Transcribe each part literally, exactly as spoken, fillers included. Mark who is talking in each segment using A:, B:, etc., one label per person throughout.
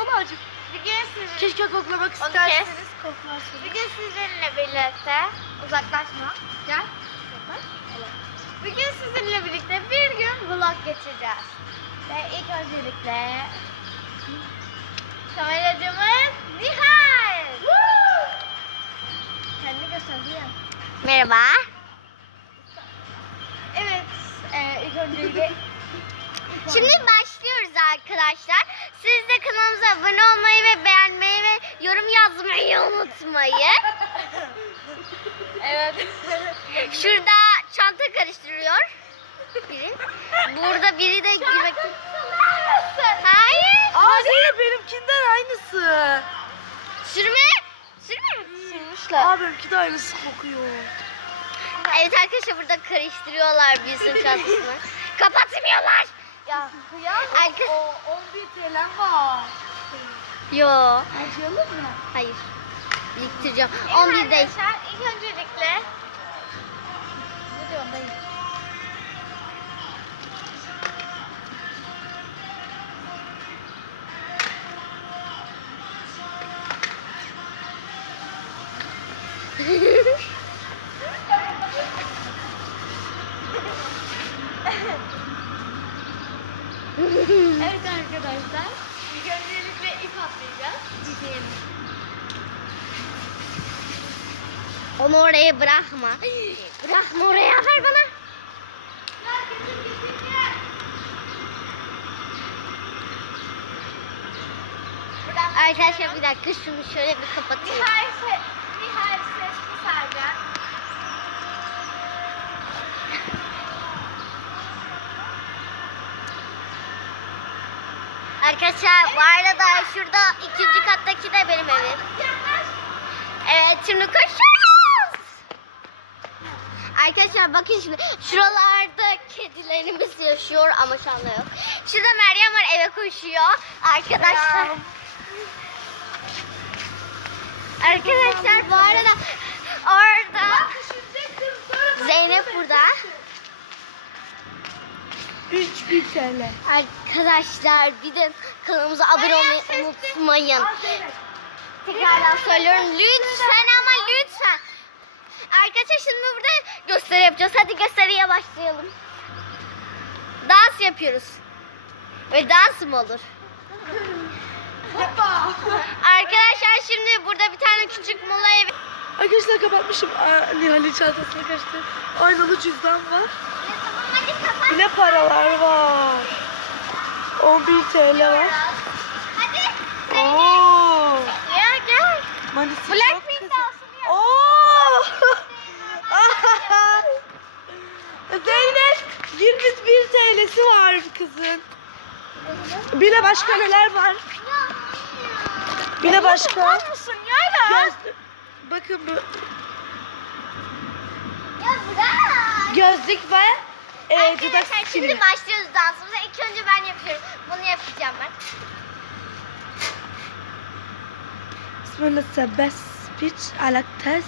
A: onu acı.
B: Bugün sizin...
A: Keşke koklamak
B: Onu
A: isterseniz
B: kes.
A: koklarsınız.
B: Bugün sizinle birlikte... Uzaklaşma. Gel. Bugün sizinle birlikte bir gün vlog geçireceğiz. Ve ilk öncelikle... Kameracımız Nihal. Kendini göster. Merhaba. Evet. E, ilk öncelikle... Şimdi başlıyoruz arkadaşlar. Siz de kanalımıza abone olmayı ve beğenmeyi ve yorum yazmayı unutmayın. Evet. Şurada çanta karıştırıyor biri. Burada biri de gülmek... Hayır.
A: Aa Zeynep benimkinden aynısı.
B: Sürme. Sürme. Sürmüşler.
A: Aa benimki de aynısı kokuyor.
B: Evet arkadaşlar burada karıştırıyorlar bizim çantasını. Kapatmıyorlar. Ya ya Arka...
A: O on bir T L'm var.
B: Yo.
A: Harcayalım mı?
B: Hayır. Biriktireceğim. on bir değil. İlk öncelikle ne diyorum dayı? Evet arkadaşlar. İlk öncelikle ip atlayacağız. Gidelim. Onu oraya bırakma. Bırakma oraya, ver bana. Arkadaşlar bir dakika şunu şöyle bir kapatayım. Nihal ses, Nihal sesli saracağım. Arkadaşlar bu arada şurada ikinci kattaki de benim evim. Evet şimdi koşuyoruz. Arkadaşlar bakın şimdi şuralarda kedilerimiz yaşıyor ama şu anda yok. Şurada Meryem var, eve koşuyor. Arkadaşlar. Arkadaşlar bu arada orada Zeynep burada.
A: üç bin T L.
B: Arkadaşlar bir de kanalımıza abone olmayı unutmayın. Tekrardan söylüyorum lütfen ama lütfen. Arkadaşlar şimdi burada gösteri yapacağız. Hadi gösteriye başlayalım. Dans yapıyoruz. Ve dans mı olur?
A: Hoppa.
B: Arkadaşlar şimdi burada bir tane küçük mola evi.
A: Arkadaşlar kapatmışım. Aa, Nihal'in çantasına kaçtı. Aynalı cüzdan var.
B: Tamam hadi kapat.
A: Ne paralar var. on bir T L var.
B: Hadi.
A: Oo.
B: Ya gel.
A: Manisi çok
B: Blackpink
A: kızım.
B: dansını yap.
A: Oo. Zeynep yirmi bir T L'si var kızın. Bir de başka neler var? Bir de başka.
B: Var mısın Yayla?
A: Göz... Bakın bu
B: Ya bırak.
A: gözlük ve e, dudak
B: Arkadaşlar şimdi
A: silimi.
B: başlıyoruz dansımıza. İlk önce ben yapıyorum. Bunu yapacağım ben.
A: اسمه بس بيتش على كتاس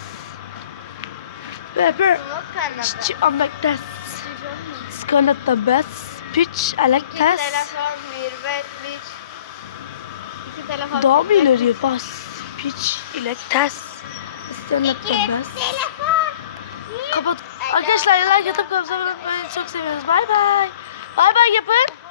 A: بابر
B: Bunu kanadı.
A: تشي أمك تاس سكانة بس بيتش على
B: İki
A: كتاس
B: telefon, bir bet, bir. İki telefon.
A: Daha mı ileriye bas piç ile ters İstene
B: İki
A: bas
B: telefon.
A: Kapat. Arkadaşlar like atıp kanalımıza abone olmayı çok seviyoruz. Bay bay. Bay bay yapın.